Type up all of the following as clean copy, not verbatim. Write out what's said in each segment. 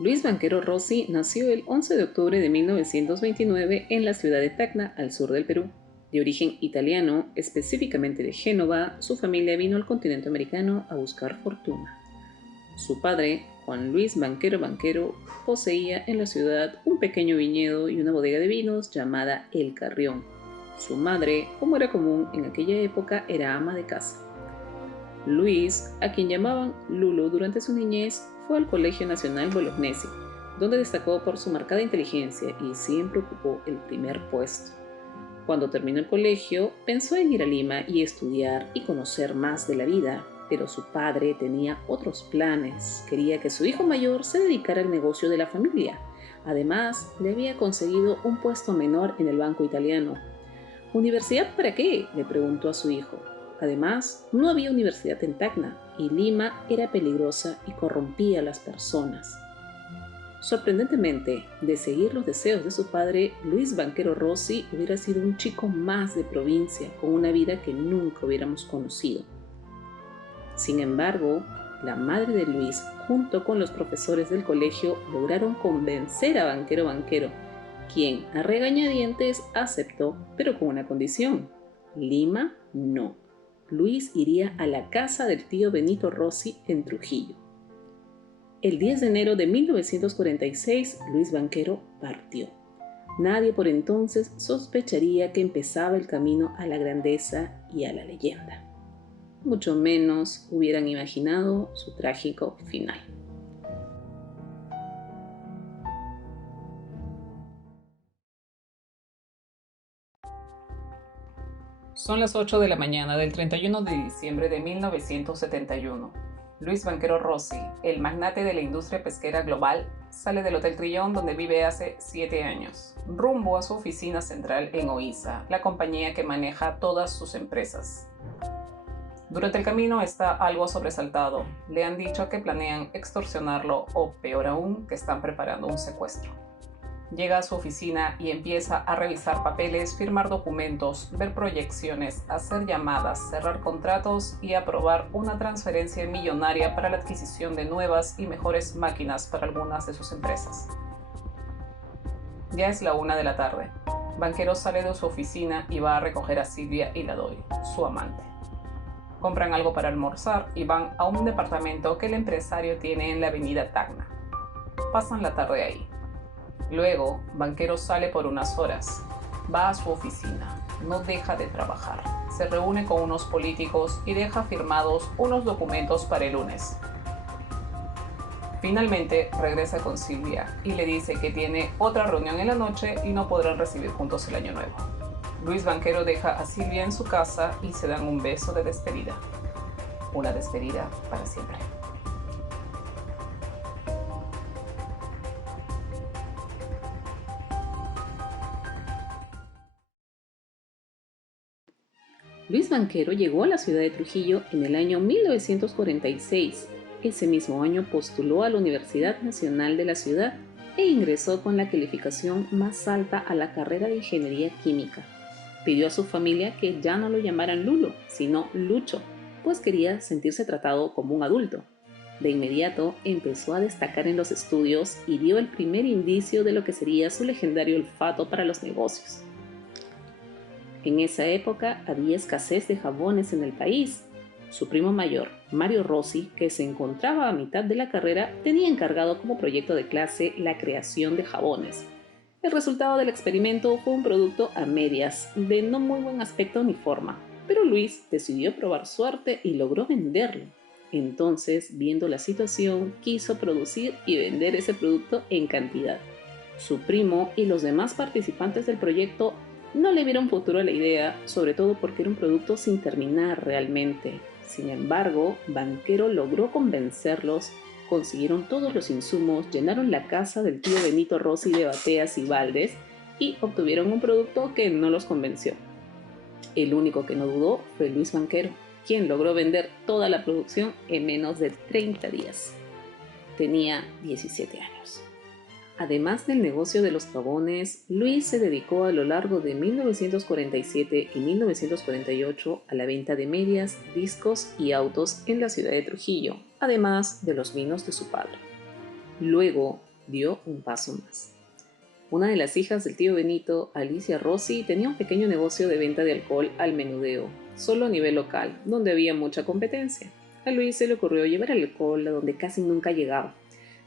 Luis Banquero Rossi nació el 11 de octubre de 1929 en la ciudad de Tacna, al sur del Perú. De origen italiano, específicamente de Génova, su familia vino al continente americano a buscar fortuna. Su padre, Juan Luis Banquero, poseía en la ciudad un pequeño viñedo y una bodega de vinos llamada El Carrión. Su madre, como era común en aquella época, era ama de casa. Luis, a quien llamaban Lulo durante su niñez, fue al Colegio Nacional Bolognesi, donde destacó por su marcada inteligencia y siempre ocupó el primer puesto. Cuando terminó el colegio, pensó en ir a Lima y estudiar y conocer más de la vida, pero su padre tenía otros planes. Quería que su hijo mayor se dedicara al negocio de la familia. Además, le había conseguido un puesto menor en el Banco Italiano. ¿Universidad para qué?, le preguntó a su hijo. Además, no había universidad en Tacna y Lima era peligrosa y corrompía a las personas. Sorprendentemente, de seguir los deseos de su padre, Luis Banquero Rossi hubiera sido un chico más de provincia, con una vida que nunca hubiéramos conocido. Sin embargo, la madre de Luis, junto con los profesores del colegio, lograron convencer a Banquero, quien a regañadientes aceptó, pero con una condición: Lima no. Luis iría a la casa del tío Benito Rossi en Trujillo. El 10 de enero de 1946, Luis Banquero partió. Nadie por entonces sospecharía que empezaba el camino a la grandeza y a la leyenda. Mucho menos hubieran imaginado su trágico final. Son las 8 de la mañana del 31 de diciembre de 1971. Luis Banquero Rossi, el magnate de la industria pesquera global, sale del Hotel Trillón donde vive hace 7 años, rumbo a su oficina central en Oiza, la compañía que maneja todas sus empresas. Durante el camino está algo sobresaltado. Le han dicho que planean extorsionarlo o, peor aún, que están preparando un secuestro. Llega a su oficina y empieza a revisar papeles, firmar documentos, ver proyecciones, hacer llamadas, cerrar contratos y aprobar una transferencia millonaria para la adquisición de nuevas y mejores máquinas para algunas de sus empresas. Ya es la 1 de la tarde. Banquero sale de su oficina y va a recoger a Silvia Iladoy, su amante. Compran algo para almorzar y van a un departamento que el empresario tiene en la avenida Tacna. Pasan la tarde ahí. Luego, Banquero sale por unas horas. Va a su oficina. No deja de trabajar. Se reúne con unos políticos y deja firmados unos documentos para el lunes. Finalmente, regresa con Silvia y le dice que tiene otra reunión en la noche y no podrán recibir juntos el año nuevo. Luis Banquero deja a Silvia en su casa y se dan un beso de despedida. Una despedida para siempre. Luis Banquero llegó a la ciudad de Trujillo en el año 1946. Ese mismo año postuló a la Universidad Nacional de la ciudad e ingresó con la calificación más alta a la carrera de Ingeniería Química. Pidió a su familia que ya no lo llamaran Lulo, sino Lucho, pues quería sentirse tratado como un adulto. De inmediato empezó a destacar en los estudios y dio el primer indicio de lo que sería su legendario olfato para los negocios. En esa época había escasez de jabones en el país. Su primo mayor, Mario Rossi, que se encontraba a mitad de la carrera, tenía encargado como proyecto de clase la creación de jabones. El resultado del experimento fue un producto a medias, de no muy buen aspecto ni forma, pero Luis decidió probar suerte y logró venderlo. Entonces, viendo la situación, quiso producir y vender ese producto en cantidad. Su primo y los demás participantes del proyecto no le vieron futuro a la idea, sobre todo porque era un producto sin terminar realmente. Sin embargo, Banquero logró convencerlos, consiguieron todos los insumos, llenaron la casa del tío Benito Rossi de bateas y baldes y obtuvieron un producto que no los convenció. El único que no dudó fue Luis Banquero, quien logró vender toda la producción en menos de 30 días. Tenía 17 años. Además del negocio de los jabones, Luis se dedicó a lo largo de 1947 y 1948 a la venta de medias, discos y autos en la ciudad de Trujillo, además de los vinos de su padre. Luego, dio un paso más. Una de las hijas del tío Benito, Alicia Rossi, tenía un pequeño negocio de venta de alcohol al menudeo, solo a nivel local, donde había mucha competencia. A Luis se le ocurrió llevar el alcohol a donde casi nunca llegaba.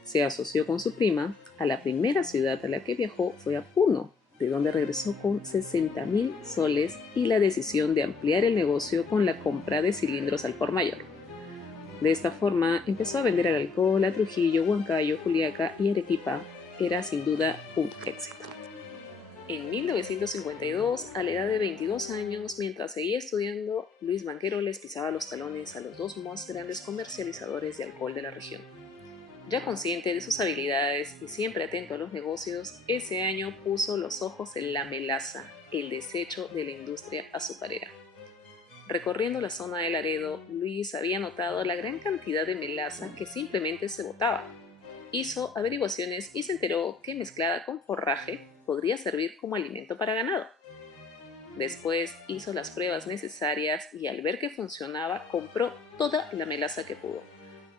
Se asoció con su prima. A la primera ciudad a la que viajó fue a Puno, de donde regresó con 60.000 soles y la decisión de ampliar el negocio con la compra de cilindros al por mayor. De esta forma empezó a vender el alcohol a Trujillo, Huancayo, Juliaca y Arequipa. Era sin duda un éxito. En 1952, a la edad de 22 años, mientras seguía estudiando, Luis Banquero les pisaba los talones a los dos más grandes comercializadores de alcohol de la región. Ya consciente de sus habilidades y siempre atento a los negocios, ese año puso los ojos en la melaza, el desecho de la industria azucarera. Recorriendo la zona de Laredo, Luis había notado la gran cantidad de melaza que simplemente se botaba. Hizo averiguaciones y se enteró que mezclada con forraje podría servir como alimento para ganado. Después hizo las pruebas necesarias y al ver que funcionaba, compró toda la melaza que pudo.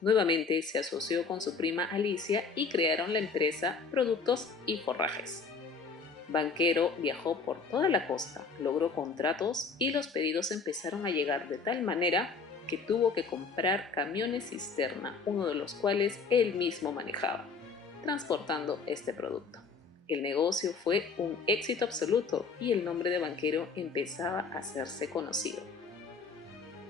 Nuevamente se asoció con su prima Alicia y crearon la empresa Productos y Forrajes. Banquero viajó por toda la costa, logró contratos y los pedidos empezaron a llegar de tal manera que tuvo que comprar camiones cisterna, uno de los cuales él mismo manejaba, transportando este producto. El negocio fue un éxito absoluto y el nombre de Banquero empezaba a hacerse conocido.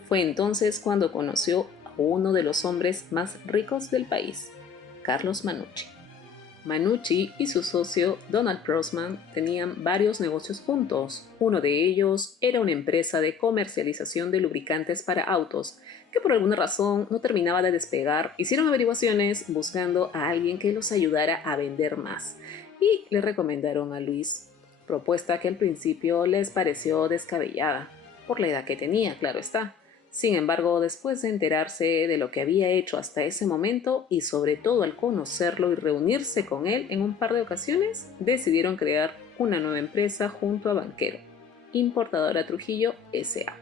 Fue entonces cuando conoció a uno de los hombres más ricos del país, Carlos Manucci. Manucci y su socio Donald Grossman tenían varios negocios juntos. Uno de ellos era una empresa de comercialización de lubricantes para autos, que por alguna razón no terminaba de despegar. Hicieron averiguaciones buscando a alguien que los ayudara a vender más y le recomendaron a Luis, propuesta que al principio les pareció descabellada, por la edad que tenía, claro está. Sin embargo, después de enterarse de lo que había hecho hasta ese momento y sobre todo al conocerlo y reunirse con él en un par de ocasiones, decidieron crear una nueva empresa junto a Banquero, Importadora Trujillo S.A.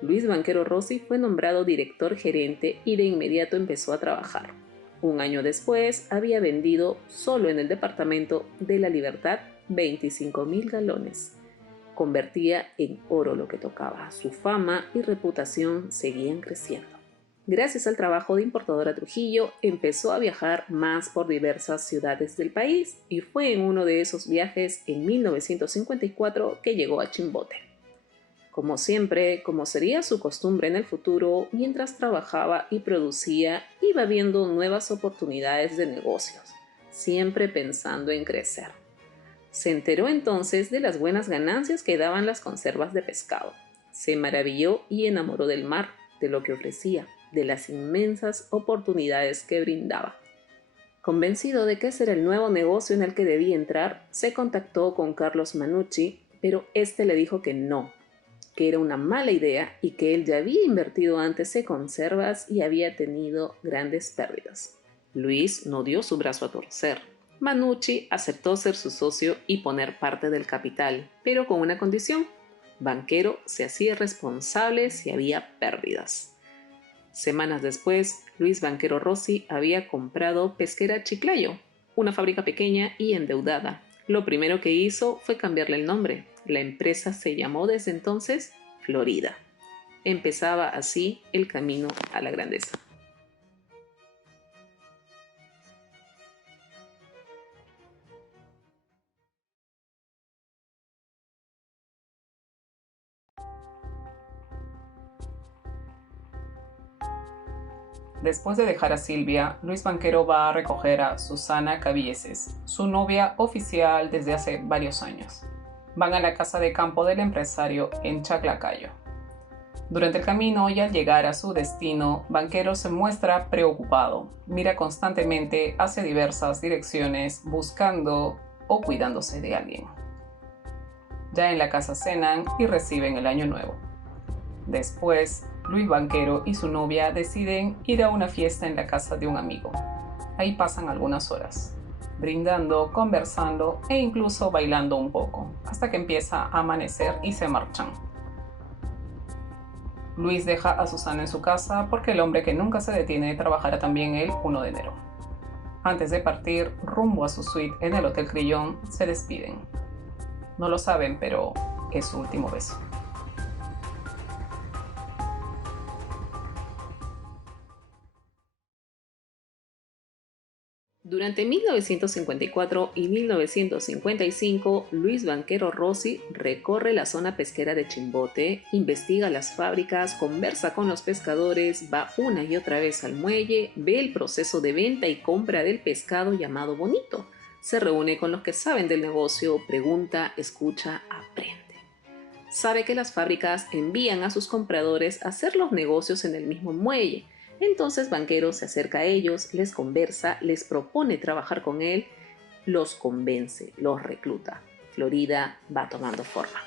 Luis Banquero Rossi fue nombrado director gerente y de inmediato empezó a trabajar. Un año después había vendido solo en el departamento de La Libertad 25.000 galones. Convertía en oro lo que tocaba. Su fama y reputación seguían creciendo. Gracias al trabajo de Importadora Trujillo, empezó a viajar más por diversas ciudades del país y fue en uno de esos viajes en 1954 que llegó a Chimbote. Como siempre, como sería su costumbre en el futuro, mientras trabajaba y producía, iba viendo nuevas oportunidades de negocios, siempre pensando en crecer. Se enteró entonces de las buenas ganancias que daban las conservas de pescado. Se maravilló y enamoró del mar, de lo que ofrecía, de las inmensas oportunidades que brindaba. Convencido de que ese era el nuevo negocio en el que debía entrar, se contactó con Carlos Manucci, pero este le dijo que no, que era una mala idea y que él ya había invertido antes en conservas y había tenido grandes pérdidas. Luis no dio su brazo a torcer. Manucci aceptó ser su socio y poner parte del capital, pero con una condición: Banquero se hacía responsable si había pérdidas. Semanas después, Luis Banquero Rossi había comprado Pesquera Chiclayo, una fábrica pequeña y endeudada. Lo primero que hizo fue cambiarle el nombre. La empresa se llamó desde entonces Florida. Empezaba así el camino a la grandeza. Después de dejar a Silvia, Luis Banquero va a recoger a Susana Cabieses, su novia oficial desde hace varios años. Van a la casa de campo del empresario en Chaclacayo. Durante el camino y al llegar a su destino, Banquero se muestra preocupado. Mira constantemente hacia diversas direcciones buscando o cuidándose de alguien. Ya en la casa cenan y reciben el año nuevo. Después, Luis Banquero y su novia deciden ir a una fiesta en la casa de un amigo. Ahí pasan algunas horas, brindando, conversando e incluso bailando un poco, hasta que empieza a amanecer y se marchan. Luis deja a Susana en su casa porque el hombre que nunca se detiene trabajará también el 1 de enero. Antes de partir rumbo a su suite en el Hotel Crillon, se despiden. No lo saben, pero es su último beso. Durante 1954 y 1955, Luis Banchero Rossi recorre la zona pesquera de Chimbote, investiga las fábricas, conversa con los pescadores, va una y otra vez al muelle, ve el proceso de venta y compra del pescado llamado bonito, se reúne con los que saben del negocio, pregunta, escucha, aprende. Sabe que las fábricas envían a sus compradores a hacer los negocios en el mismo muelle. Entonces Banchero se acerca a ellos, les conversa, les propone trabajar con él, los convence, los recluta. Florida va tomando forma.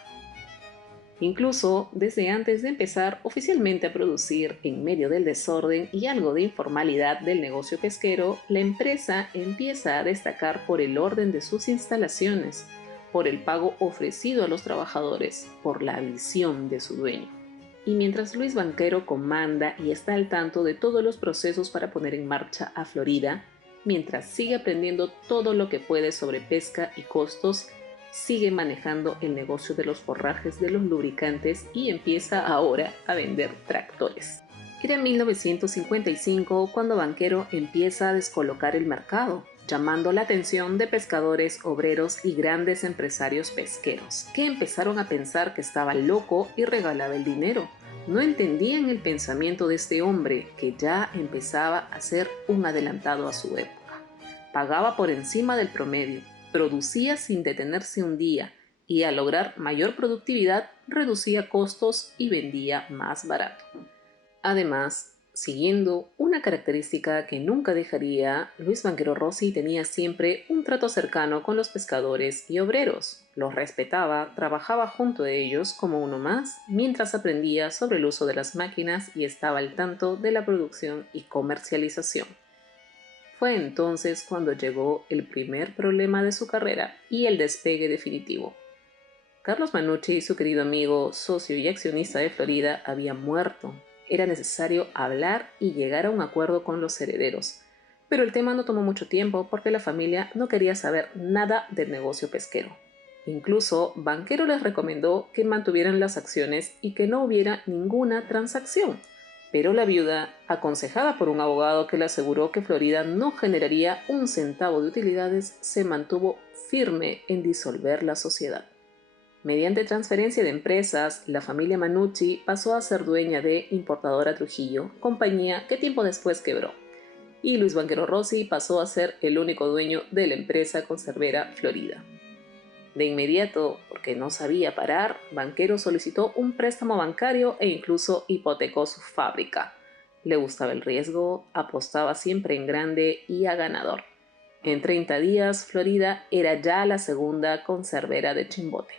Incluso desde antes de empezar oficialmente a producir, en medio del desorden y algo de informalidad del negocio pesquero, la empresa empieza a destacar por el orden de sus instalaciones, por el pago ofrecido a los trabajadores, por la visión de su dueño. Y mientras Luis Banchero comanda y está al tanto de todos los procesos para poner en marcha a Florida, mientras sigue aprendiendo todo lo que puede sobre pesca y costos, sigue manejando el negocio de los forrajes de los lubricantes y empieza ahora a vender tractores. Era en 1955 cuando Banchero empieza a descolocar el mercado, llamando la atención de pescadores, obreros y grandes empresarios pesqueros, que empezaron a pensar que estaba loco y regalaba el dinero. No entendían el pensamiento de este hombre, que ya empezaba a ser un adelantado a su época. Pagaba por encima del promedio, producía sin detenerse un día y al lograr mayor productividad reducía costos y vendía más barato. Además, siguiendo una característica que nunca dejaría, Luis Banchero Rossi tenía siempre un trato cercano con los pescadores y obreros. Los respetaba, trabajaba junto a ellos como uno más, mientras aprendía sobre el uso de las máquinas y estaba al tanto de la producción y comercialización. Fue entonces cuando llegó el primer problema de su carrera y el despegue definitivo. Carlos Manucci, su querido amigo, socio y accionista de Florida, había muerto. Era necesario hablar y llegar a un acuerdo con los herederos. Pero el tema no tomó mucho tiempo porque la familia no quería saber nada del negocio pesquero. Incluso, Banchero les recomendó que mantuvieran las acciones y que no hubiera ninguna transacción. Pero la viuda, aconsejada por un abogado que le aseguró que Florida no generaría un centavo de utilidades, se mantuvo firme en disolver la sociedad. Mediante transferencia de empresas, la familia Manucci pasó a ser dueña de Importadora Trujillo, compañía que tiempo después quebró. Y Luis Banchero Rossi pasó a ser el único dueño de la empresa conservera Florida. De inmediato, porque no sabía parar, Banchero solicitó un préstamo bancario e incluso hipotecó su fábrica. Le gustaba el riesgo, apostaba siempre en grande y a ganador. En 30 días, Florida era ya la segunda conservera de Chimbote.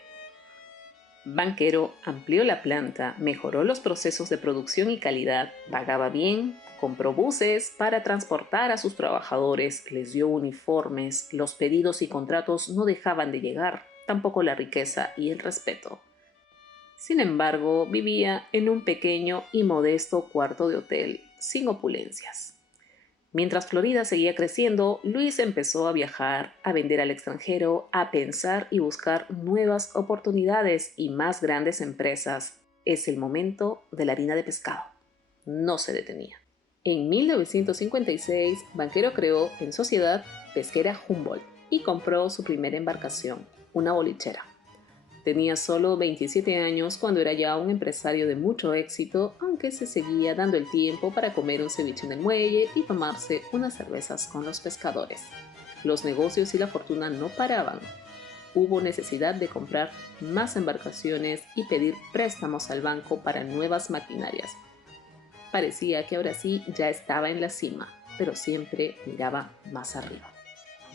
Banchero amplió la planta, mejoró los procesos de producción y calidad, pagaba bien, compró buses para transportar a sus trabajadores, les dio uniformes, los pedidos y contratos no dejaban de llegar, tampoco la riqueza y el respeto. Sin embargo, vivía en un pequeño y modesto cuarto de hotel, sin opulencias. Mientras Florida seguía creciendo, Luis empezó a viajar, a vender al extranjero, a pensar y buscar nuevas oportunidades y más grandes empresas. Es el momento de la harina de pescado. No se detenía. En 1956, Banchero creó en sociedad Pesquera Humboldt y compró su primera embarcación, una bolichera. Tenía solo 27 años cuando era ya un empresario de mucho éxito, aunque se seguía dando el tiempo para comer un ceviche en el muelle y tomarse unas cervezas con los pescadores. Los negocios y la fortuna no paraban. Hubo necesidad de comprar más embarcaciones y pedir préstamos al banco para nuevas maquinarias. Parecía que ahora sí ya estaba en la cima, pero siempre miraba más arriba.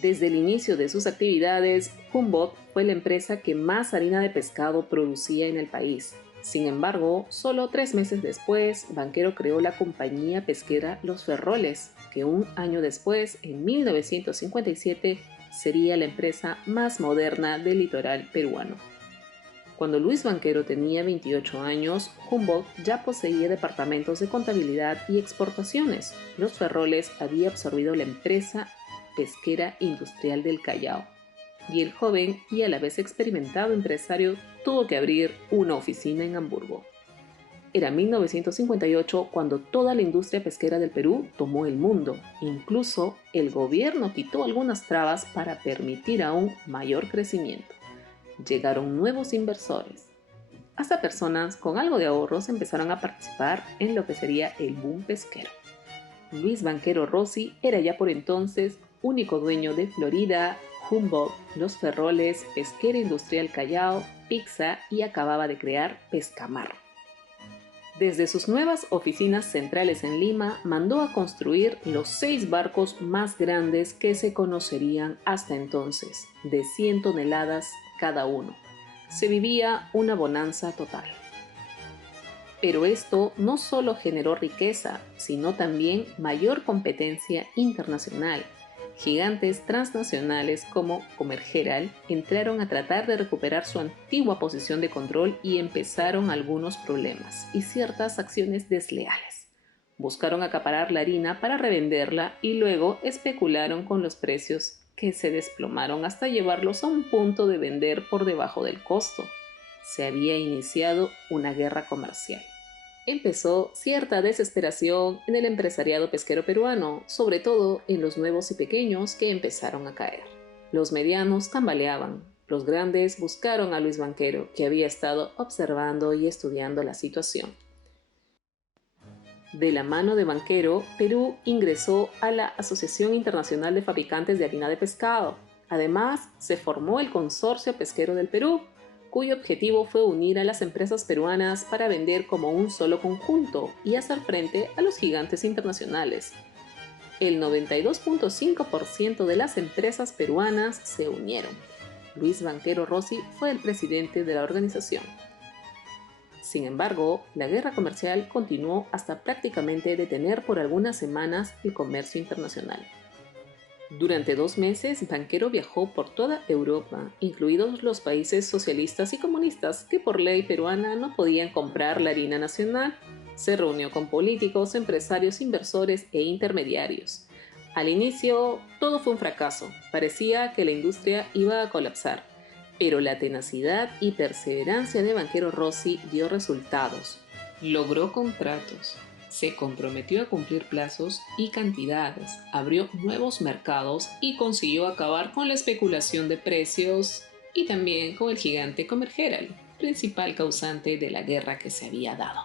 Desde el inicio de sus actividades, Humboldt fue la empresa que más harina de pescado producía en el país. Sin embargo, solo 3 meses después, Banchero creó la compañía pesquera Los Ferroles, que un año después, en 1957, sería la empresa más moderna del litoral peruano. Cuando Luis Banchero tenía 28 años, Humboldt ya poseía departamentos de contabilidad y exportaciones. Los Ferroles había absorbido la empresa Pesquera Industrial del Callao, y el joven y a la vez experimentado empresario tuvo que abrir una oficina en Hamburgo. Era 1958 cuando toda la industria pesquera del Perú tomó el mundo. Incluso el gobierno quitó algunas trabas para permitir aún mayor crecimiento. Llegaron nuevos inversores. Hasta personas con algo de ahorros empezaron a participar en lo que sería el boom pesquero. Luis Banquero Rossi era ya por entonces único dueño de Florida, Humboldt, Los Ferroles, Pesquera Industrial Callao, Pizza y acababa de crear Pescamar. Desde sus nuevas oficinas centrales en Lima, mandó a construir los 6 barcos más grandes que se conocerían hasta entonces, de 100 toneladas cada uno. Se vivía una bonanza total. Pero esto no solo generó riqueza, sino también mayor competencia internacional. Gigantes transnacionales como Comergeral entraron a tratar de recuperar su antigua posición de control y empezaron algunos problemas y ciertas acciones desleales. Buscaron acaparar la harina para revenderla y luego especularon con los precios que se desplomaron hasta llevarlos a un punto de vender por debajo del costo. Se había iniciado una guerra comercial. Empezó cierta desesperación en el empresariado pesquero peruano, sobre todo en los nuevos y pequeños que empezaron a caer. Los medianos tambaleaban, los grandes buscaron a Luis Banquero, que había estado observando y estudiando la situación. De la mano de Banquero, Perú ingresó a la Asociación Internacional de Fabricantes de Harina de Pescado. Además, se formó el Consorcio Pesquero del Perú, cuyo objetivo fue unir a las empresas peruanas para vender como un solo conjunto y hacer frente a los gigantes internacionales. El 92.5% de las empresas peruanas se unieron. Luis Banquero Rossi fue el presidente de la organización. Sin embargo, la guerra comercial continuó hasta prácticamente detener por algunas semanas el comercio internacional. Durante 2 meses, Banquero viajó por toda Europa, incluidos los países socialistas y comunistas que por ley peruana no podían comprar la harina nacional. Se reunió con políticos, empresarios, inversores e intermediarios. Al inicio, todo fue un fracaso. Parecía que la industria iba a colapsar, pero la tenacidad y perseverancia de Banquero Rossi dio resultados. Logró contratos. Se comprometió a cumplir plazos y cantidades, abrió nuevos mercados y consiguió acabar con la especulación de precios y también con el gigante Comergeral, principal causante de la guerra que se había dado.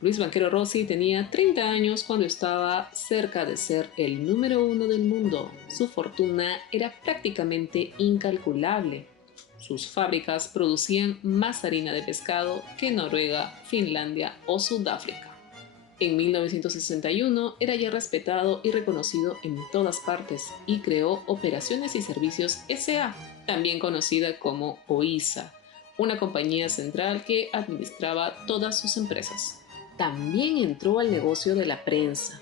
Luis Banquero Rossi tenía 30 años cuando estaba cerca de ser el número 1 del mundo. Su fortuna era prácticamente incalculable. Sus fábricas producían más harina de pescado que Noruega, Finlandia o Sudáfrica. En 1961 era ya respetado y reconocido en todas partes y creó Operaciones y Servicios S.A., también conocida como OISA, una compañía central que administraba todas sus empresas. También entró al negocio de la prensa.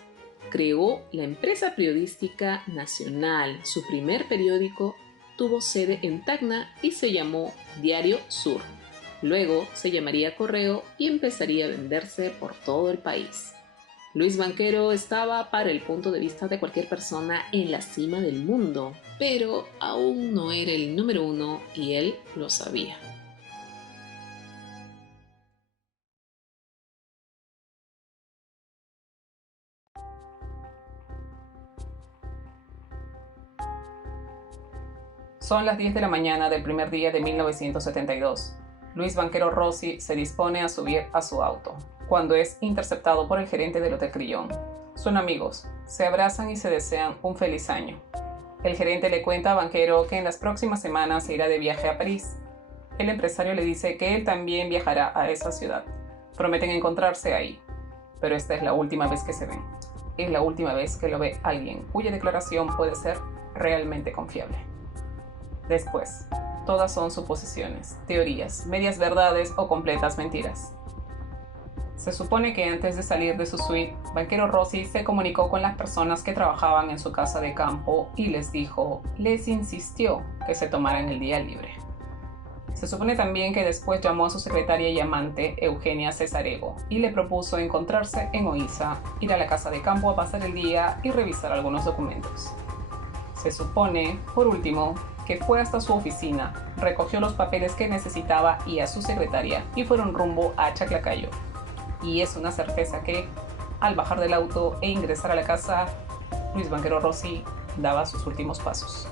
Creó la Empresa Periodística Nacional. Su primer periódico tuvo sede en Tacna y se llamó Diario Sur. Luego se llamaría Correo y empezaría a venderse por todo el país. Luis Banquero estaba para el punto de vista de cualquier persona en la cima del mundo, pero aún no era el número 1 y él lo sabía. Son las 10 de la mañana del primer día de 1972. Luis Banquero Rossi se dispone a subir a su auto, cuando es interceptado por el gerente del Hotel Crillon. Son amigos, se abrazan y se desean un feliz año. El gerente le cuenta a Banquero que en las próximas semanas se irá de viaje a París. El empresario le dice que él también viajará a esa ciudad. Prometen encontrarse ahí, pero esta es la última vez que se ven. Es la última vez que lo ve alguien cuya declaración puede ser realmente confiable. Después, todas son suposiciones, teorías, medias verdades o completas mentiras. Se supone que antes de salir de su suite, Banquero Rossi se comunicó con las personas que trabajaban en su casa de campo y les insistió que se tomaran el día libre. Se supone también que después llamó a su secretaria y amante, Eugenia Cesarego, y le propuso encontrarse en Oiza, ir a la casa de campo a pasar el día y revisar algunos documentos. Se supone, por último, que fue hasta su oficina, recogió los papeles que necesitaba y a su secretaria y fueron rumbo a Chaclacayo. Y es una certeza que, al bajar del auto e ingresar a la casa, Luis Banquero Rossi daba sus últimos pasos.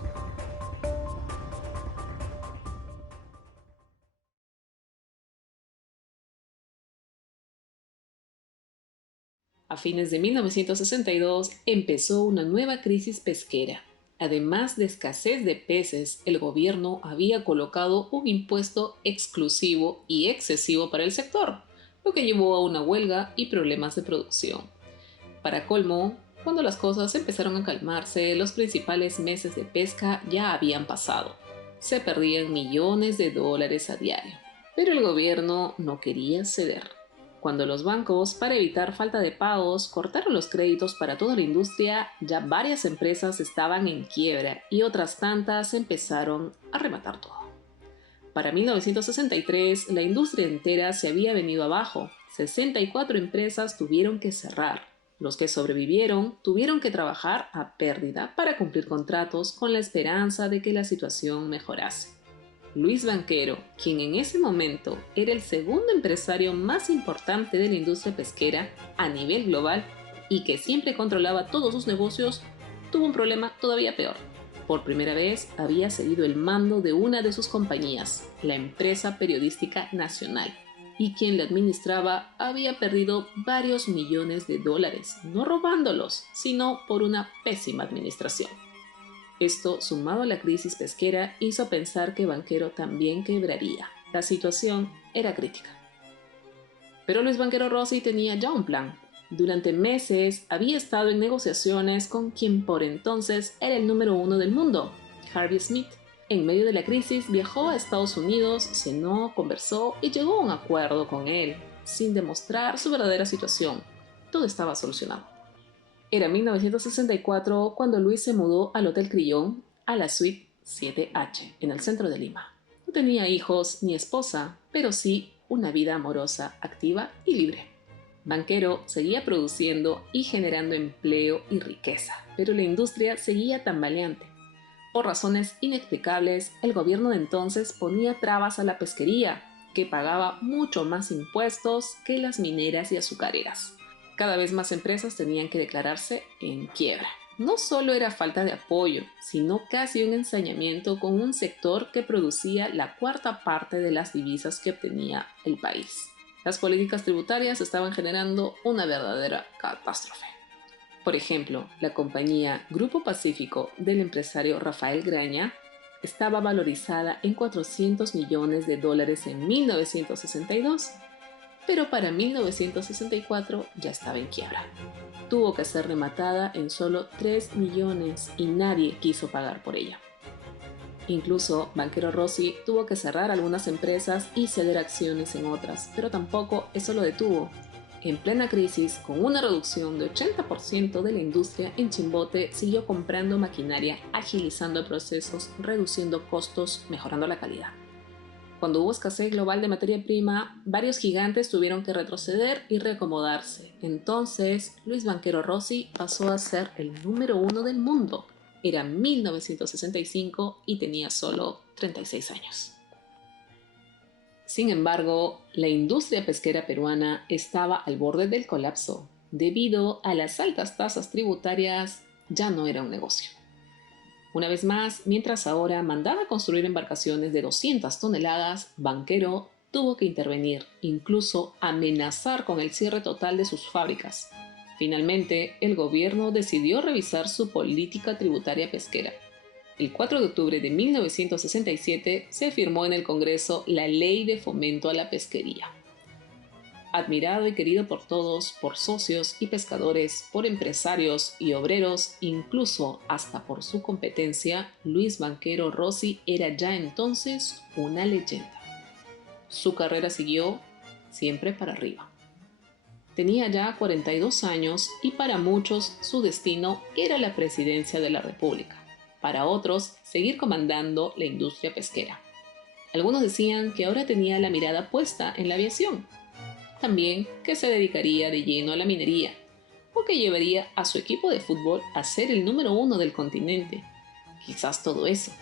A fines de 1962 empezó una nueva crisis pesquera. Además de escasez de peces, el gobierno había colocado un impuesto exclusivo y excesivo para el sector, lo que llevó a una huelga y problemas de producción. Para colmo, cuando las cosas empezaron a calmarse, los principales meses de pesca ya habían pasado. Se perdían millones de dólares a diario. Pero el gobierno no quería ceder. Cuando los bancos, para evitar falta de pagos, cortaron los créditos para toda la industria, ya varias empresas estaban en quiebra y otras tantas empezaron a rematar todo. Para 1963, la industria entera se había venido abajo. 64 empresas tuvieron que cerrar. Los que sobrevivieron tuvieron que trabajar a pérdida para cumplir contratos con la esperanza de que la situación mejorase. Luis Banquero, quien en ese momento era el segundo empresario más importante de la industria pesquera a nivel global y que siempre controlaba todos sus negocios, tuvo un problema todavía peor. Por primera vez había cedido el mando de una de sus compañías, la Empresa Periodística Nacional, y quien la administraba había perdido varios millones de dólares, no robándolos, sino por una pésima administración. Esto, sumado a la crisis pesquera, hizo pensar que Banquero también quebraría. La situación era crítica. Pero Luis Banquero Rossi tenía ya un plan. Durante meses había estado en negociaciones con quien por entonces era el número uno del mundo, Harvey Smith. En medio de la crisis viajó a Estados Unidos, cenó, conversó y llegó a un acuerdo con él, sin demostrar su verdadera situación. Todo estaba solucionado. Era 1964 cuando Luis se mudó al Hotel Crillon, a la suite 7H, en el centro de Lima. No tenía hijos ni esposa, pero sí una vida amorosa, activa y libre. Banquero seguía produciendo y generando empleo y riqueza, pero la industria seguía tambaleante. Por razones inexplicables, el gobierno de entonces ponía trabas a la pesquería, que pagaba mucho más impuestos que las mineras y azucareras. Cada vez más empresas tenían que declararse en quiebra. No solo era falta de apoyo, sino casi un ensañamiento con un sector que producía la cuarta parte de las divisas que obtenía el país. Las políticas tributarias estaban generando una verdadera catástrofe. Por ejemplo, la compañía Grupo Pacífico del empresario Rafael Graña estaba valorizada en 400 millones de dólares en 1962, pero para 1964 ya estaba en quiebra. Tuvo que ser rematada en solo 3 millones y nadie quiso pagar por ella. Incluso Banquero Rossi tuvo que cerrar algunas empresas y ceder acciones en otras, pero tampoco eso lo detuvo. En plena crisis, con una reducción de 80% de la industria en Chimbote, siguió comprando maquinaria, agilizando procesos, reduciendo costos, mejorando la calidad. Cuando hubo escasez global de materia prima, varios gigantes tuvieron que retroceder y reacomodarse. Entonces, Luis Banquero Rossi pasó a ser el número uno del mundo. Era 1965 y tenía solo 36 años. Sin embargo, la industria pesquera peruana estaba al borde del colapso. Debido a las altas tasas tributarias, ya no era un negocio. Una vez más, mientras ahora mandaba construir embarcaciones de 200 toneladas, Banquero tuvo que intervenir, incluso amenazar con el cierre total de sus fábricas. Finalmente, el gobierno decidió revisar su política tributaria pesquera. El 4 de octubre de 1967 se firmó en el Congreso la Ley de Fomento a la Pesquería. Admirado y querido por todos, por socios y pescadores, por empresarios y obreros, incluso hasta por su competencia, Luis Banquero Rossi era ya entonces una leyenda. Su carrera siguió siempre para arriba. Tenía ya 42 años y para muchos su destino era la presidencia de la República. Para otros, seguir comandando la industria pesquera. Algunos decían que ahora tenía la mirada puesta en la aviación. También que se dedicaría de lleno a la minería o que llevaría a su equipo de fútbol a ser el número uno del continente. quizás todo eso.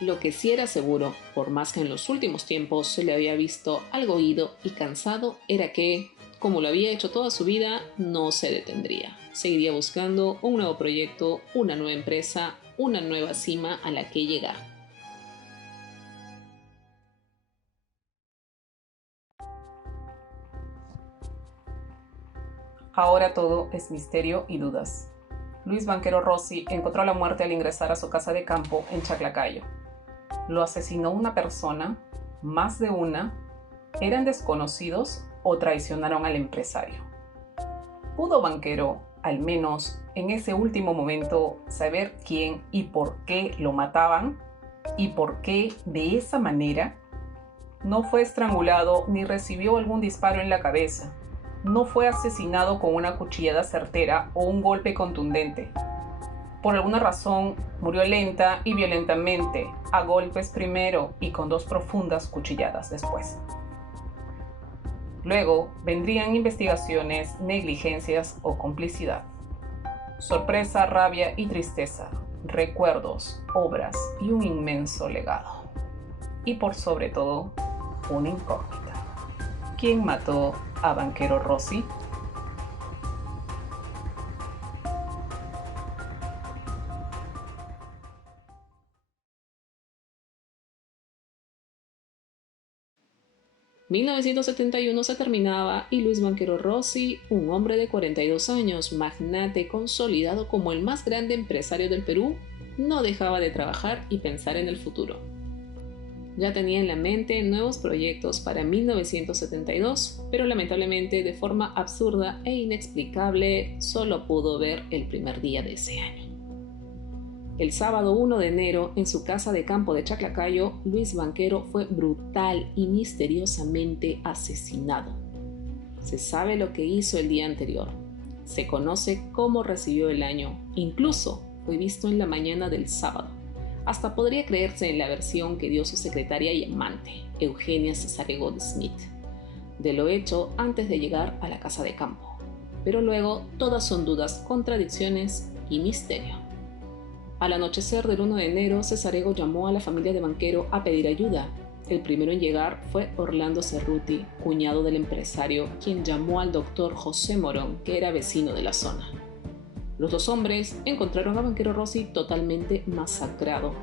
Lo que sí era seguro, por más que en los últimos tiempos se le había visto algo oído y cansado, era que, como lo había hecho toda su vida, no se detendría. Seguiría buscando un nuevo proyecto, una nueva empresa, una nueva cima a la que llegar. Ahora todo es misterio y dudas. Luis Banquero Rossi encontró la muerte al ingresar a su casa de campo en Chaclacayo. ¿Lo asesinó una persona? ¿Más de una? ¿Eran desconocidos o traicionaron al empresario? ¿Pudo Banquero, al menos en ese último momento, saber quién y por qué lo mataban? ¿Y por qué de esa manera? No fue estrangulado ni recibió algún disparo en la cabeza. No fue asesinado con una cuchillada certera o un golpe contundente. Por alguna razón, murió lenta y violentamente, a golpes primero y con 2 profundas cuchilladas después. Luego vendrían investigaciones, negligencias o complicidad. Sorpresa, rabia y tristeza, recuerdos, obras y un inmenso legado. Y por sobre todo, una incógnita. ¿Quién mató a Banquero Rossi? ...1971 se terminaba y Luis Banquero Rossi, un hombre de 42 años, magnate consolidado como el más grande empresario del Perú, no dejaba de trabajar y pensar en el futuro. Ya tenía en la mente nuevos proyectos para 1972, pero lamentablemente de forma absurda e inexplicable solo pudo ver el primer día de ese año. El sábado 1 de enero, en su casa de campo de Chaclacayo, Luis Banquero fue brutal y misteriosamente asesinado. Se sabe lo que hizo el día anterior. Se conoce cómo recibió el año. Incluso fue visto en la mañana del sábado. Hasta podría creerse en la versión que dio su secretaria y amante, Eugenia Cesarego Smith, de lo hecho antes de llegar a la casa de campo. Pero luego todas son dudas, contradicciones y misterio. Al anochecer del 1 de enero, Cesarego llamó a la familia de Banquero a pedir ayuda. El primero en llegar fue Orlando Cerruti, cuñado del empresario, quien llamó al doctor José Morón, que era vecino de la zona. Los 2 hombres encontraron a Banquero Rossi totalmente masacrado,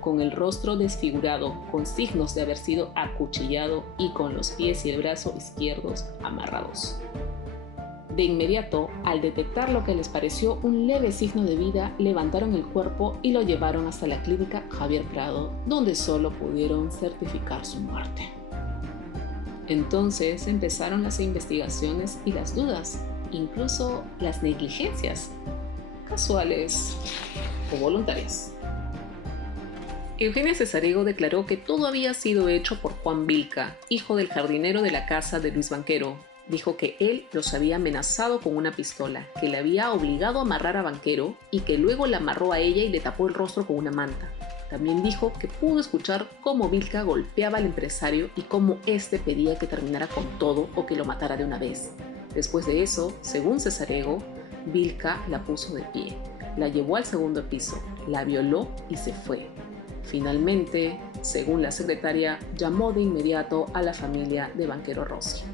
con el rostro desfigurado, con signos de haber sido acuchillado y con los pies y el brazo izquierdos amarrados. De inmediato, al detectar lo que les pareció un leve signo de vida, levantaron el cuerpo y lo llevaron hasta la clínica Javier Prado, donde solo pudieron certificar su muerte. Entonces empezaron las investigaciones y las dudas, incluso las negligencias, casuales o voluntarias. Eugenia Cesarego declaró que todo había sido hecho por Juan Vilca, hijo del jardinero de la casa de Luis Banquero. Dijo que él los había amenazado con una pistola, que le había obligado a amarrar a Banquero y que luego la amarró a ella y le tapó el rostro con una manta. También dijo que pudo escuchar cómo Vilca golpeaba al empresario y cómo éste pedía que terminara con todo o que lo matara de una vez. Después de eso, según Cesarego, Vilca la puso de pie, la llevó al segundo piso, la violó y se fue. Finalmente, según la secretaria, llamó de inmediato a la familia de Banquero Rossi.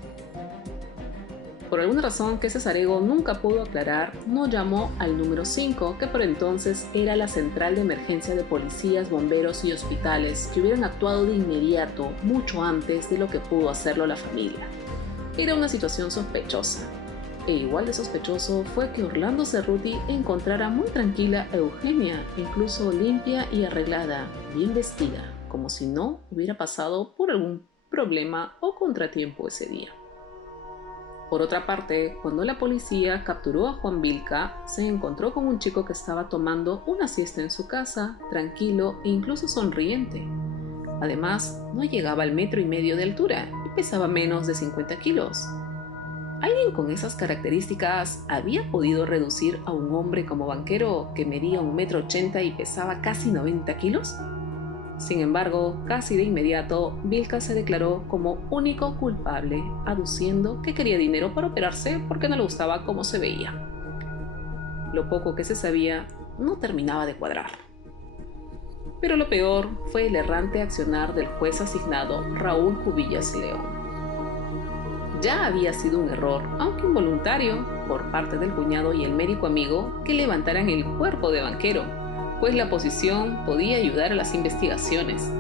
Por alguna razón que Cesarego nunca pudo aclarar, no llamó al número 5, que por entonces era la central de emergencia de policías, bomberos y hospitales, que hubieran actuado de inmediato, mucho antes de lo que pudo hacerlo la familia. Era una situación sospechosa. E igual de sospechoso fue que Orlando Cerruti encontrara muy tranquila a Eugenia, incluso limpia y arreglada, bien vestida, como si no hubiera pasado por algún problema o contratiempo ese día. Por otra parte, cuando la policía capturó a Juan Vilca, se encontró con un chico que estaba tomando una siesta en su casa, tranquilo e incluso sonriente. Además, no llegaba al 1,5 metros de altura y pesaba menos de 50 kilos. ¿Alguien con esas características había podido reducir a un hombre como Banquero que medía 1,80 m y pesaba casi 90 kilos? Sin embargo, casi de inmediato, Vilca se declaró como único culpable, aduciendo que quería dinero para operarse porque no le gustaba cómo se veía. Lo poco que se sabía no terminaba de cuadrar. Pero lo peor fue el errante accionar del juez asignado Raúl Cubillas León. Ya había sido un error, aunque involuntario, por parte del cuñado y el médico amigo que levantaran el cuerpo de Banquero, pues la posición podía ayudar a las investigaciones.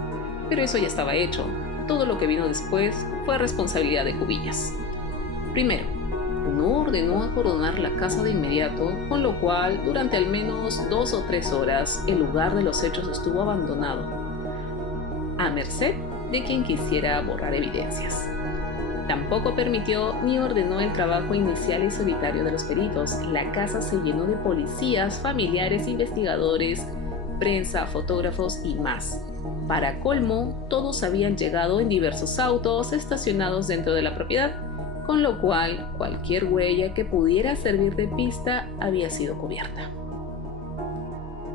Pero eso ya estaba hecho. Todo lo que vino después fue responsabilidad de Cubillas. Primero, no ordenó acordonar la casa de inmediato, con lo cual durante al menos 2 o 3 horas el lugar de los hechos estuvo abandonado, a merced de quien quisiera borrar evidencias. Tampoco permitió ni ordenó el trabajo inicial y solitario de los peritos. La casa se llenó de policías, familiares, investigadores, prensa, fotógrafos y más. Para colmo, todos habían llegado en diversos autos estacionados dentro de la propiedad, con lo cual cualquier huella que pudiera servir de pista había sido cubierta.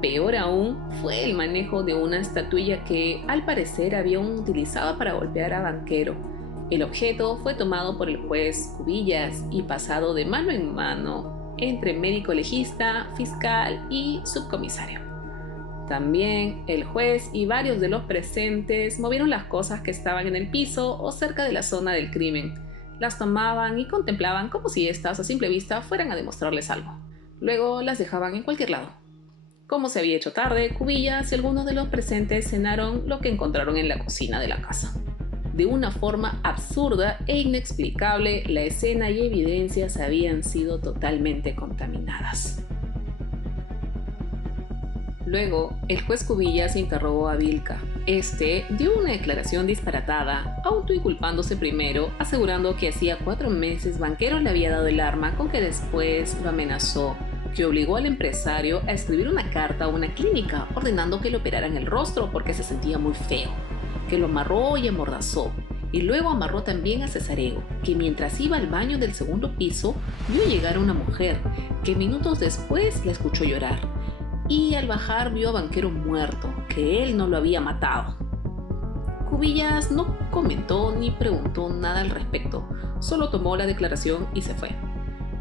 Peor aún fue el manejo de una estatuilla que, al parecer, habían utilizado para golpear a Banquero. El objeto fue tomado por el juez Cubillas y pasado de mano en mano entre médico legista, fiscal y subcomisario. También el juez y varios de los presentes movieron las cosas que estaban en el piso o cerca de la zona del crimen. Las tomaban y contemplaban como si éstas a simple vista fueran a demostrarles algo. Luego las dejaban en cualquier lado. Como se había hecho tarde, Cubillas y algunos de los presentes cenaron lo que encontraron en la cocina de la casa. De una forma absurda e inexplicable, la escena y evidencias habían sido totalmente contaminadas. Luego, el juez Cubillas interrogó a Vilca. Este dio una declaración disparatada, autoinculpándose primero, asegurando que hacía 4 meses Banquero le había dado el arma con que después lo amenazó, que obligó al empresario a escribir una carta a una clínica ordenando que le operaran el rostro porque se sentía muy feo, que lo amarró y amordazó, y luego amarró también a Cesarego, que mientras iba al baño del segundo piso vio llegar a una mujer, que minutos después la escuchó llorar, y al bajar vio a Banquero muerto, que él no lo había matado. Cubillas no comentó ni preguntó nada al respecto, solo tomó la declaración y se fue.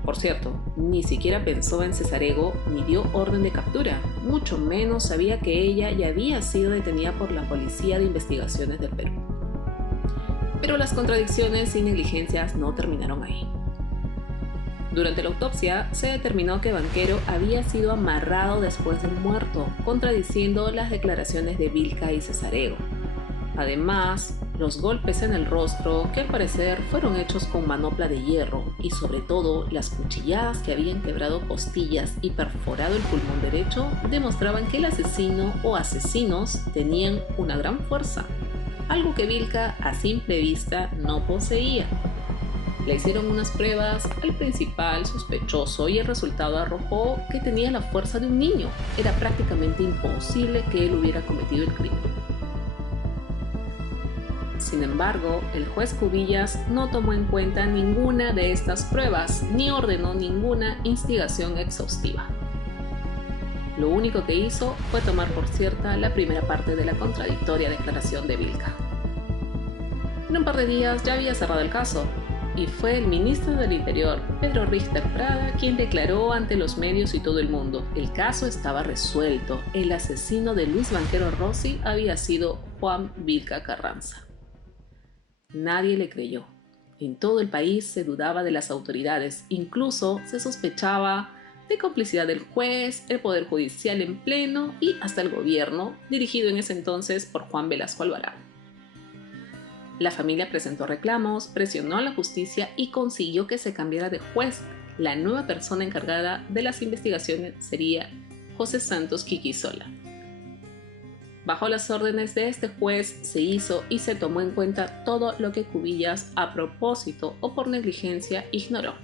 Por cierto, ni siquiera pensó en Cesarego ni dio orden de captura, mucho menos sabía que ella ya había sido detenida por la Policía de Investigaciones del Perú. Pero las contradicciones y negligencias no terminaron ahí. Durante la autopsia se determinó que Banquero había sido amarrado después del muerto, contradiciendo las declaraciones de Vilca y Cesarego. Además, los golpes en el rostro, que al parecer fueron hechos con manopla de hierro, y sobre todo las cuchilladas que habían quebrado costillas y perforado el pulmón derecho, demostraban que el asesino o asesinos tenían una gran fuerza, algo que Vilca a simple vista no poseía. Le hicieron unas pruebas al principal sospechoso y el resultado arrojó que tenía la fuerza de un niño. Era prácticamente imposible que él hubiera cometido el crimen. Sin embargo, el juez Cubillas no tomó en cuenta ninguna de estas pruebas ni ordenó ninguna investigación exhaustiva. Lo único que hizo fue tomar por cierta la primera parte de la contradictoria declaración de Vilca. En un par de días ya había cerrado el caso, y fue el ministro del Interior, Pedro Richter Prada, quien declaró ante los medios y todo el mundo: el caso estaba resuelto, el asesino de Luis Banquero Rossi había sido Juan Vilca Carranza. Nadie le creyó. En todo el país se dudaba de las autoridades, incluso se sospechaba de complicidad del juez, el Poder Judicial en pleno y hasta el gobierno, dirigido en ese entonces por Juan Velasco Alvarado. La familia presentó reclamos, presionó a la justicia y consiguió que se cambiara de juez. La nueva persona encargada de las investigaciones sería José Santos Quiquisola. Bajo las órdenes de este juez se hizo y se tomó en cuenta todo lo que Cubillas, a propósito o por negligencia, ignoró.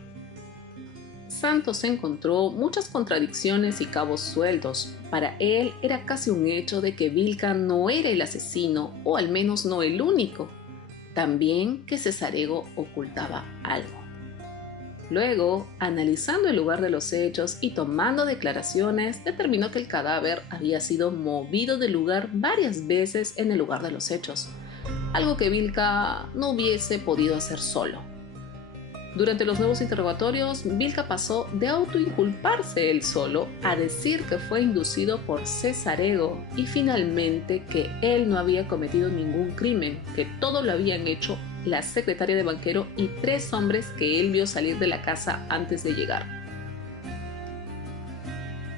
Santos encontró muchas contradicciones y cabos sueltos. Para él era casi un hecho de que Vilca no era el asesino, o al menos no el único. También que Cesarego ocultaba algo. Luego, analizando el lugar de los hechos y tomando declaraciones, determinó que el cadáver había sido movido del lugar varias veces en el lugar de los hechos, algo que Vilca no hubiese podido hacer solo. Durante los nuevos interrogatorios, Vilca pasó de autoinculparse él solo a decir que fue inducido por Cesarego y finalmente que él no había cometido ningún crimen, que todo lo habían hecho la secretaria de Banquero y 3 hombres que él vio salir de la casa antes de llegar.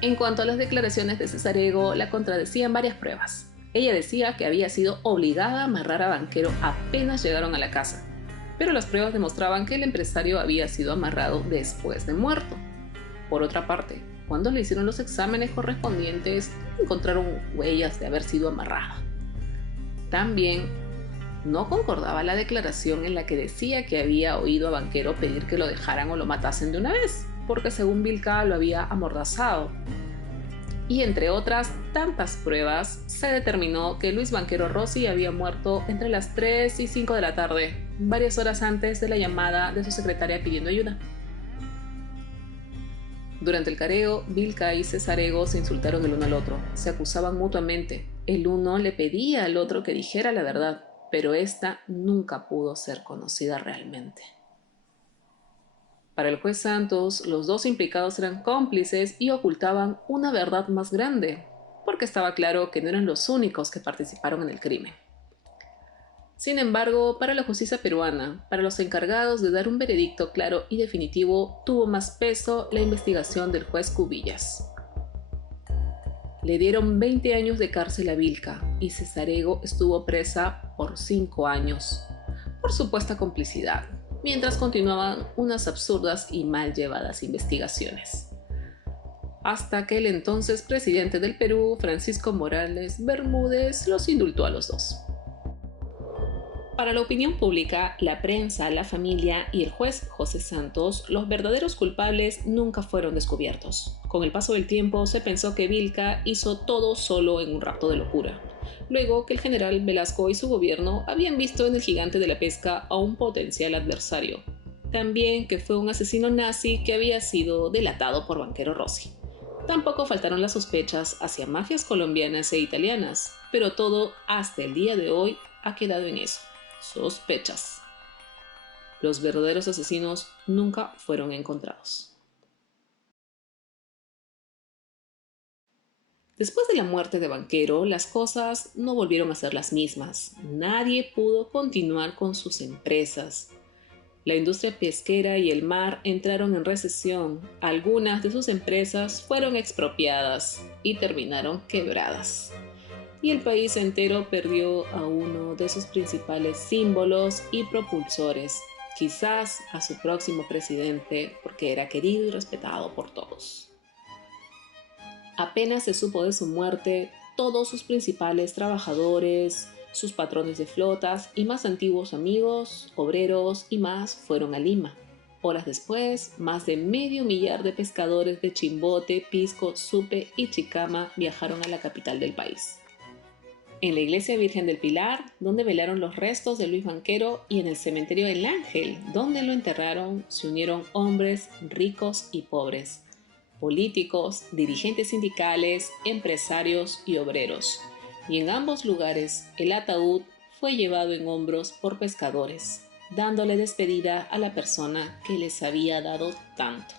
En cuanto a las declaraciones de Cesarego, la contradecían varias pruebas. Ella decía que había sido obligada a amarrar a Banquero apenas llegaron a la casa, pero las pruebas demostraban que el empresario había sido amarrado después de muerto. Por otra parte, cuando le hicieron los exámenes correspondientes, encontraron huellas de haber sido amarrado. También no concordaba la declaración en la que decía que había oído a Banquero pedir que lo dejaran o lo matasen de una vez, porque según Vilca lo había amordazado. Y entre otras tantas pruebas, se determinó que Luis Banquero Rossi había muerto entre las 3 y 5 de la tarde, varias horas antes de la llamada de su secretaria pidiendo ayuda. Durante el careo, Vilca y Cesarego se insultaron el uno al otro, se acusaban mutuamente. El uno le pedía al otro que dijera la verdad, pero esta nunca pudo ser conocida realmente. Para el juez Santos, los 2 implicados eran cómplices y ocultaban una verdad más grande, porque estaba claro que no eran los únicos que participaron en el crimen. Sin embargo, para la justicia peruana, para los encargados de dar un veredicto claro y definitivo, tuvo más peso la investigación del juez Cubillas. Le dieron 20 años de cárcel a Vilca y Cesarego estuvo presa por 5 años, por supuesta complicidad, mientras continuaban unas absurdas y mal llevadas investigaciones. Hasta que el entonces presidente del Perú, Francisco Morales Bermúdez, los indultó a los 2. Para la opinión pública, la prensa, la familia y el juez José Santos, los verdaderos culpables nunca fueron descubiertos. Con el paso del tiempo se pensó que Vilca hizo todo solo en un rapto de locura. Luego que el general Velasco y su gobierno habían visto en el gigante de la pesca a un potencial adversario. También que fue un asesino nazi que había sido delatado por Banquero Rossi. Tampoco faltaron las sospechas hacia mafias colombianas e italianas, pero todo hasta el día de hoy ha quedado en eso. Sospechas. Los verdaderos asesinos nunca fueron encontrados. Después de la muerte de Banquero, las cosas no volvieron a ser las mismas. Nadie pudo continuar con sus empresas. La industria pesquera y el mar entraron en recesión. Algunas de sus empresas fueron expropiadas y terminaron quebradas. Y el país entero perdió a uno de sus principales símbolos y propulsores, quizás a su próximo presidente, porque era querido y respetado por todos. Apenas se supo de su muerte, todos sus principales trabajadores, sus patrones de flotas y más antiguos amigos, obreros y más fueron a Lima. Horas después, más de 500,000 de pescadores de Chimbote, Pisco, Supe y Chicama viajaron a la capital del país. En la iglesia Virgen del Pilar, donde velaron los restos de Luis Banquero, y en el cementerio El Ángel, donde lo enterraron, se unieron hombres ricos y pobres, políticos, dirigentes sindicales, empresarios y obreros. Y en ambos lugares, el ataúd fue llevado en hombros por pescadores, dándole despedida a la persona que les había dado tanto.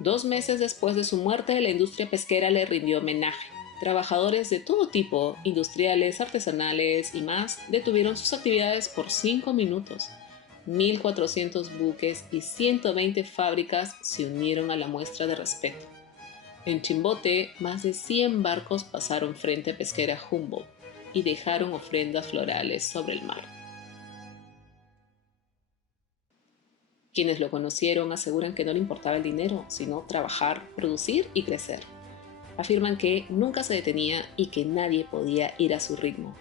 2 meses después de su muerte, la industria pesquera le rindió homenaje. Trabajadores de todo tipo, industriales, artesanales y más, detuvieron sus actividades por 5 minutos. 1.400 buques y 120 fábricas se unieron a la muestra de respeto. En Chimbote, más de 100 barcos pasaron frente a Pesquera Humboldt y dejaron ofrendas florales sobre el mar. Quienes lo conocieron aseguran que no le importaba el dinero, sino trabajar, producir y crecer. Afirman que nunca se detenía y que nadie podía ir a su ritmo.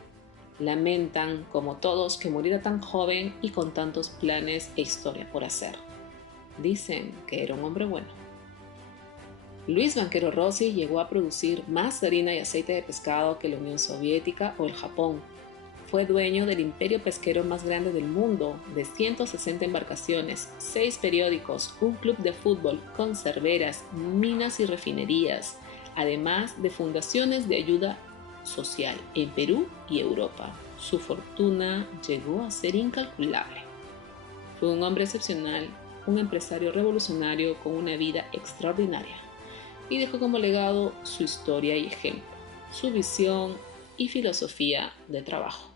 Lamentan, como todos, que muriera tan joven y con tantos planes e historia por hacer. Dicen que era un hombre bueno. Luis Banquero Rossi llegó a producir más harina y aceite de pescado que la Unión Soviética o el Japón. Fue dueño del imperio pesquero más grande del mundo, de 160 embarcaciones, 6 periódicos, un club de fútbol, conserveras, minas y refinerías, además de fundaciones de ayuda social en Perú y Europa. Su fortuna llegó a ser incalculable. Fue un hombre excepcional, un empresario revolucionario con una vida extraordinaria, y dejó como legado su historia y ejemplo, su visión y filosofía de trabajo.